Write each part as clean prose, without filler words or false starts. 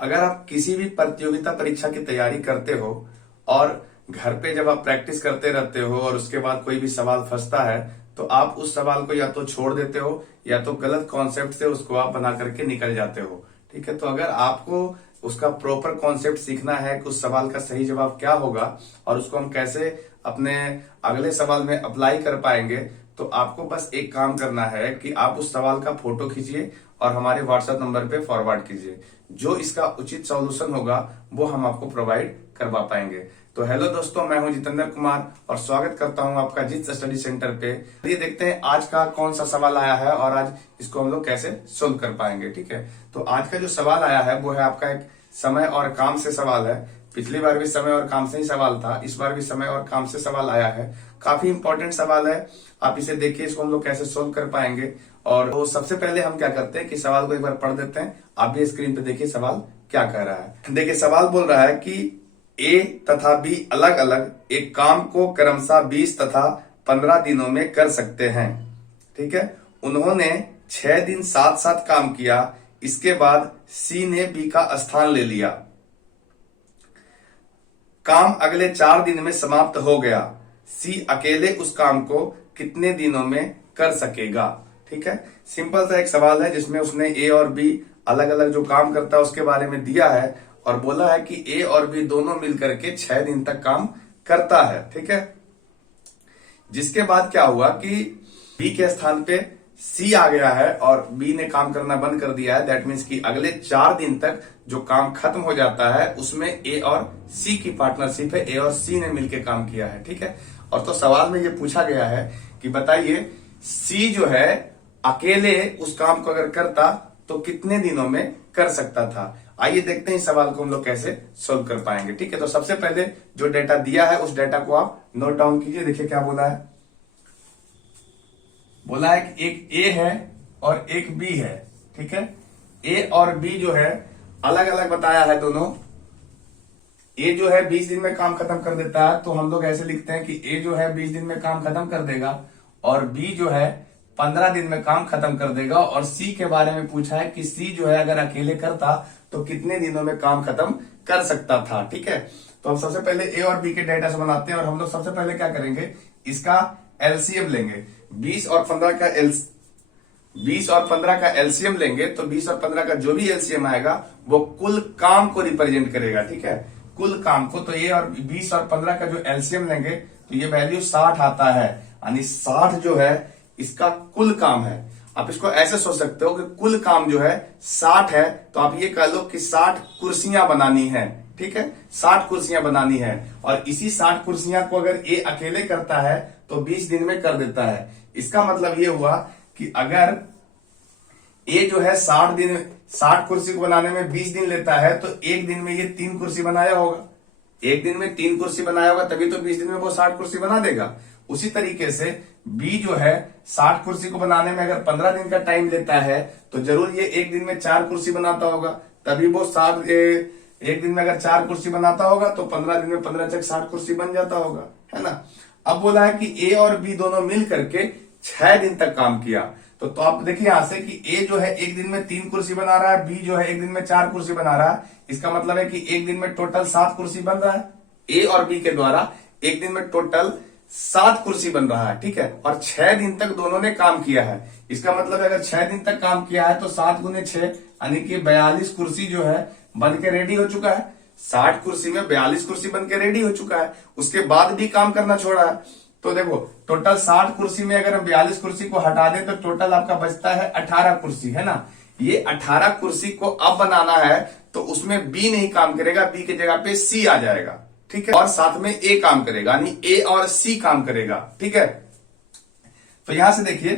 अगर आप किसी भी प्रतियोगिता परीक्षा की तैयारी करते हो और घर पे जब आप प्रैक्टिस करते रहते हो और उसके बाद कोई भी सवाल फंसता है तो आप उस सवाल को या तो छोड़ देते हो या तो गलत कॉन्सेप्ट से उसको आप बना करके निकल जाते हो। ठीक है, तो अगर आपको उसका प्रॉपर कॉन्सेप्ट सीखना है कि उस सवाल का सही जवाब क्या होगा और उसको हम कैसे अपने अगले सवाल में अप्लाई कर पाएंगे, तो आपको बस एक काम करना है कि आप उस सवाल का फोटो खींचिए और हमारे व्हाट्सएप नंबर पे फॉरवर्ड कीजिए। जो इसका उचित सॉल्यूशन होगा वो हम आपको प्रोवाइड करवा पाएंगे। तो हेलो दोस्तों, मैं हूं जितेंद्र कुमार और स्वागत करता हूं आपका जित स्टडी सेंटर पे। ये देखते हैं आज का कौन सा सवाल आया है और आज इसको हम लोग कैसे सोल्व कर पाएंगे। ठीक है, तो आज का जो सवाल आया है वो है आपका एक समय और काम से सवाल है। पिछली बार भी समय और काम से ही सवाल था, इस बार भी समय और काम से सवाल आया है। काफी इंपॉर्टेंट सवाल है, आप इसे देखिए, इसको हम लोग कैसे सोल्व कर पाएंगे। और वो सबसे पहले हम क्या करते हैं कि सवाल को एक बार पढ़ देते हैं। आप भी स्क्रीन पे देखिए सवाल क्या कह रहा है। देखिए सवाल बोल रहा है कि ए तथा बी अलग अलग एक काम को क्रमशः 20 तथा 15 दिनों में कर सकते हैं। ठीक है, उन्होंने 6 दिन साथ साथ काम किया, इसके बाद सी ने बी का स्थान ले लिया। काम अगले 4 दिन में समाप्त हो गया। सी अकेले उस काम को कितने दिनों में कर सकेगा। ठीक है, सिंपल सा एक सवाल है जिसमें उसने ए और बी अलग अलग जो काम करता है उसके बारे में दिया है और बोला है कि ए और बी दोनों मिलकर के 6 दिन तक काम करता है। ठीक है, जिसके बाद क्या हुआ कि बी के स्थान पे सी आ गया है और बी ने काम करना बंद कर दिया है। दैट मीन्स कि अगले 4 दिन तक जो काम खत्म हो जाता है उसमें ए और सी की पार्टनरशिप है, ए और सी ने मिलकर काम किया है। ठीक है, और तो सवाल में ये पूछा गया है कि बताइए सी जो है अकेले उस काम को अगर करता तो कितने दिनों में कर सकता था। आइए देखते हैं इस सवाल को हम लोग कैसे सोल्व कर पाएंगे। ठीक है, तो सबसे पहले जो डेटा दिया है उस डेटा को आप नोट डाउन कीजिए। देखिए क्या बोला है, बोला है कि एक ए है और एक बी है। ठीक है, ए और बी जो है अलग अलग बताया है दोनों। ए जो है 20 दिन में काम खत्म कर देता है, तो हम लोग ऐसे लिखते हैं कि ए जो है 20 दिन में काम खत्म कर देगा और बी जो है 15 दिन में काम खत्म कर देगा। और सी के बारे में पूछा है कि सी जो है अगर अकेले करता तो कितने दिनों में काम खत्म कर सकता था। ठीक है, तो हम सबसे पहले ए और बी के डेटा से बनाते हैं और हम लोग सबसे पहले क्या करेंगे, इसका एलसीएम लेंगे। 20 और 15 का एलसीएम लेंगे तो 20 और 15 का जो भी एलसीएम आएगा वो कुल काम को रिप्रेजेंट करेगा। ठीक है, कुल काम को। तो ये और 20 और 15 का जो एलसीएम लेंगे तो ये वैल्यू 60 आता है, यानी 60 जो है इसका कुल काम है। आप इसको ऐसे सोच सकते हो कि कुल काम जो है 60 है, तो आप ये कह लो कि 60 कुर्सियां बनानी है। ठीक है, 60 कुर्सियां बनानी है और इसी 60 कुर्सियां को अगर ए अकेले करता है तो 20 दिन में कर देता है। इसका मतलब ये हुआ कि अगर ए जो है 60 कुर्सी को बनाने में 20 दिन लेता है तो एक दिन में ये 3 कुर्सी बनाया होगा। एक दिन में 3 कुर्सी बनाया होगा, तभी तो 20 दिन में वो 60 कुर्सी बना देगा। उसी तरीके से बी जो है 60 कुर्सी को बनाने में अगर 15 दिन का टाइम लेता है तो जरूर ये एक दिन में 4 कुर्सी बनाता होगा, तभी वो 60 एक दिन में अगर 4 कुर्सी बनाता होगा तो 15 दिन में 15 चक 60 कुर्सी बन जाता होगा, है ना। अब बोला है कि ए और बी दोनों मिल करके 6 दिन तक काम किया। तो आप देखिए यहां से कि ए जो है एक दिन में 3 कुर्सी बना रहा है, बी जो है एक दिन में 4 कुर्सी बना रहा है। इसका मतलब है कि एक दिन में टोटल 7 कुर्सी बन रहा है। ए और बी के द्वारा एक दिन में टोटल 7 कुर्सी बन रहा है। ठीक है, और 6 दिन तक दोनों ने काम किया है। इसका मतलब अगर 6 दिन तक काम किया है तो 7 गुने 6 यानी कि 42 कुर्सी जो है बन के रेडी हो चुका है। 60 कुर्सी में 42 कुर्सी बन के रेडी हो चुका है, उसके बाद भी काम करना छोड़ा है। तो देखो टोटल 60 कुर्सी में अगर हम 42 कुर्सी को हटा दें तो टोटल आपका बचता है 18 कुर्सी, है ना। ये 18 कुर्सी को अब बनाना है तो उसमें बी नहीं काम करेगा, बी की जगह पे सी आ जाएगा। ठीक है, और साथ में ए काम करेगा, यानी ए और सी काम करेगा। ठीक है, तो यहां से देखिए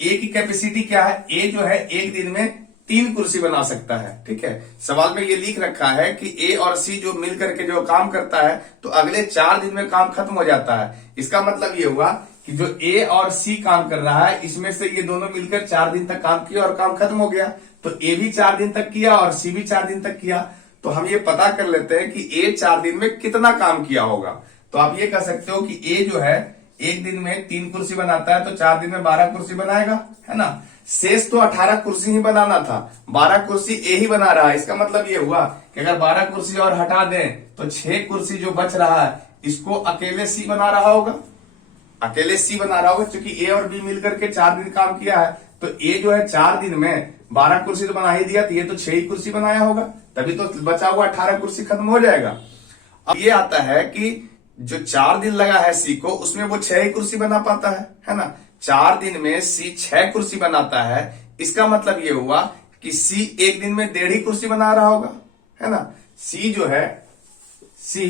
ए की कैपेसिटी क्या है, ए जो है एक दिन में 3 कुर्सी बना सकता है। ठीक है, सवाल में ये लिख रखा है कि ए और सी जो मिल करके जो काम करता है तो अगले 4 दिन में काम खत्म हो जाता है। इसका मतलब ये हुआ कि जो ए और सी काम कर रहा है इसमें से ये दोनों मिलकर 4 दिन तक काम किया और काम खत्म हो गया। तो ए भी 4 दिन तक किया और सी भी 4 दिन तक किया। तो हम ये पता कर लेते हैं कि ए 4 दिन में कितना काम किया होगा। तो आप ये कह सकते हो कि ए जो है एक दिन में 3 कुर्सी बनाता है तो 4 दिन में 12 कुर्सी बनाएगा, है ना। शेष तो 18 कुर्सी ही बनाना था, 12 कुर्सी ए ही बना रहा है। इसका मतलब ये हुआ कि अगर 12 कुर्सी और हटा दें तो 6 कुर्सी जो बच रहा है इसको अकेले सी बना रहा होगा, अकेले सी बना रहा होगा। क्योंकि ए और बी मिलकर के 4 दिन काम किया है, तो ए जो है 4 दिन में 12 कुर्सी तो बना ही दिया, तो ये तो 6 ही कुर्सी बनाया होगा, तभी तो बचा हुआ 18 कुर्सी खत्म हो जाएगा। अब ये आता है कि जो 4 दिन लगा है सी को, उसमें वो 6 ही कुर्सी बना पाता है ना। 4 दिन में सी 6 कुर्सी बनाता है, इसका मतलब ये हुआ कि सी एक दिन में 1.5 ही कुर्सी बना रहा होगा, है ना। सी जो है, सी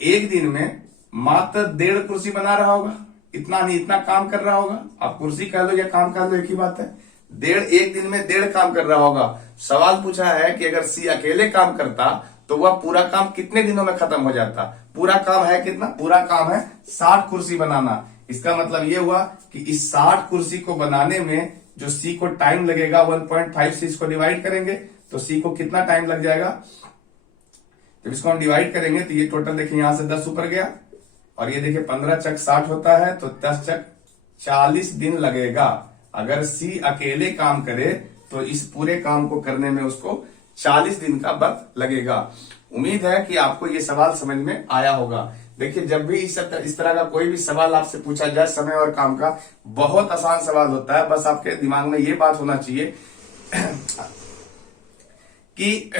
एक दिन में मात्र 1.5 कुर्सी बना रहा होगा, इतना नहीं, इतना काम कर रहा होगा। आप कुर्सी कह लो या काम कर लो, एक ही बात है। एक दिन में 1.5 काम कर रहा होगा। सवाल पूछा है कि अगर सी अकेले काम करता तो वह पूरा काम कितने दिनों में खत्म हो जाता। पूरा काम है कितना, पूरा काम है 60 कुर्सी बनाना। इसका मतलब यह हुआ कि इस 60 कुर्सी को बनाने में जो सी को टाइम लगेगा 1.5 से इसको डिवाइड करेंगे तो सी को कितना टाइम लग जाएगा। जब इसको हम डिवाइड करेंगे तो ये टोटल देखिए यहां से 10 ऊपर गया, और ये देखिए 15 चक 60 होता है, तो 10 चक 40 दिन लगेगा। अगर सी अकेले काम करे तो इस पूरे काम को करने में उसको 40 दिन का वक्त लगेगा। उम्मीद है कि आपको ये सवाल समझ में आया होगा। देखिए, जब भी इस तरह का कोई भी सवाल आपसे पूछा जाए समय और काम का, बहुत आसान सवाल होता है। बस आपके दिमाग में ये बात होना चाहिए कि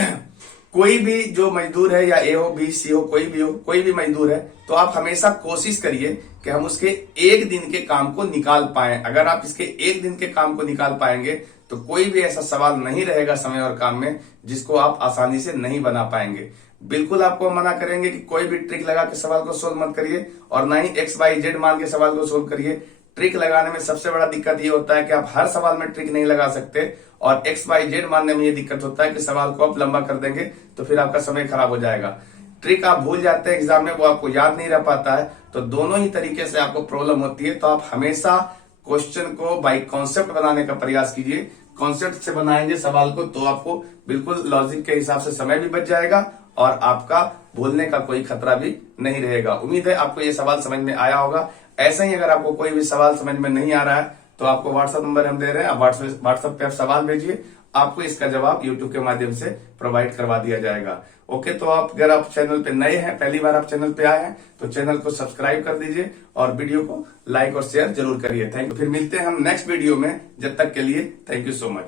कोई भी जो मजदूर है, या ए हो बी सी हो, कोई भी हो, कोई भी मजदूर है, तो आप हमेशा कोशिश करिए कि हम उसके एक दिन के काम को निकाल पाए। अगर आप इसके एक दिन के काम को निकाल पाएंगे तो कोई भी ऐसा सवाल नहीं रहेगा समय और काम में जिसको आप आसानी से नहीं बना पाएंगे। बिल्कुल आपको मना करेंगे कि कोई भी ट्रिक लगा के सवाल को सोल्व मत करिए, और ना ही XYZ मान के सवाल को सोल्व करिए। ट्रिक लगाने में सबसे बड़ा दिक्कत ये होता है कि आप हर सवाल में ट्रिक नहीं लगा सकते, और XYZ मानने में ये दिक्कत होता है कि सवाल को आप लंबा कर देंगे तो फिर आपका समय खराब हो जाएगा। ट्रिक आप भूल जाते हैं एग्जाम में, वो आपको याद नहीं रह पाता है, तो दोनों ही तरीके से आपको प्रॉब्लम होती है। तो आप हमेशा क्वेश्चन को बाय कॉन्सेप्ट बनाने का प्रयास कीजिए। कॉन्सेप्ट से बनाएंगे सवाल को तो आपको बिल्कुल लॉजिक के हिसाब से समय भी बच जाएगा और आपका भूलने का कोई खतरा भी नहीं रहेगा। उम्मीद है आपको ये सवाल समझ में आया होगा। ऐसे ही अगर आपको कोई भी सवाल समझ में नहीं आ रहा है तो आपको व्हाट्सएप नंबर हम दे रहे हैं, आप व्हाट्सएप पे आप सवाल भेजिए, आपको इसका जवाब यूट्यूब के माध्यम से प्रोवाइड करवा दिया जाएगा। ओके, तो अगर आप चैनल पे नए हैं, पहली बार आप चैनल पे आए हैं, तो चैनल को सब्सक्राइब कर दीजिए और वीडियो को लाइक और शेयर जरूर करिए। Thank you. फिर मिलते हैं हम नेक्स्ट वीडियो में, जब तक के लिए थैंक यू सो मच।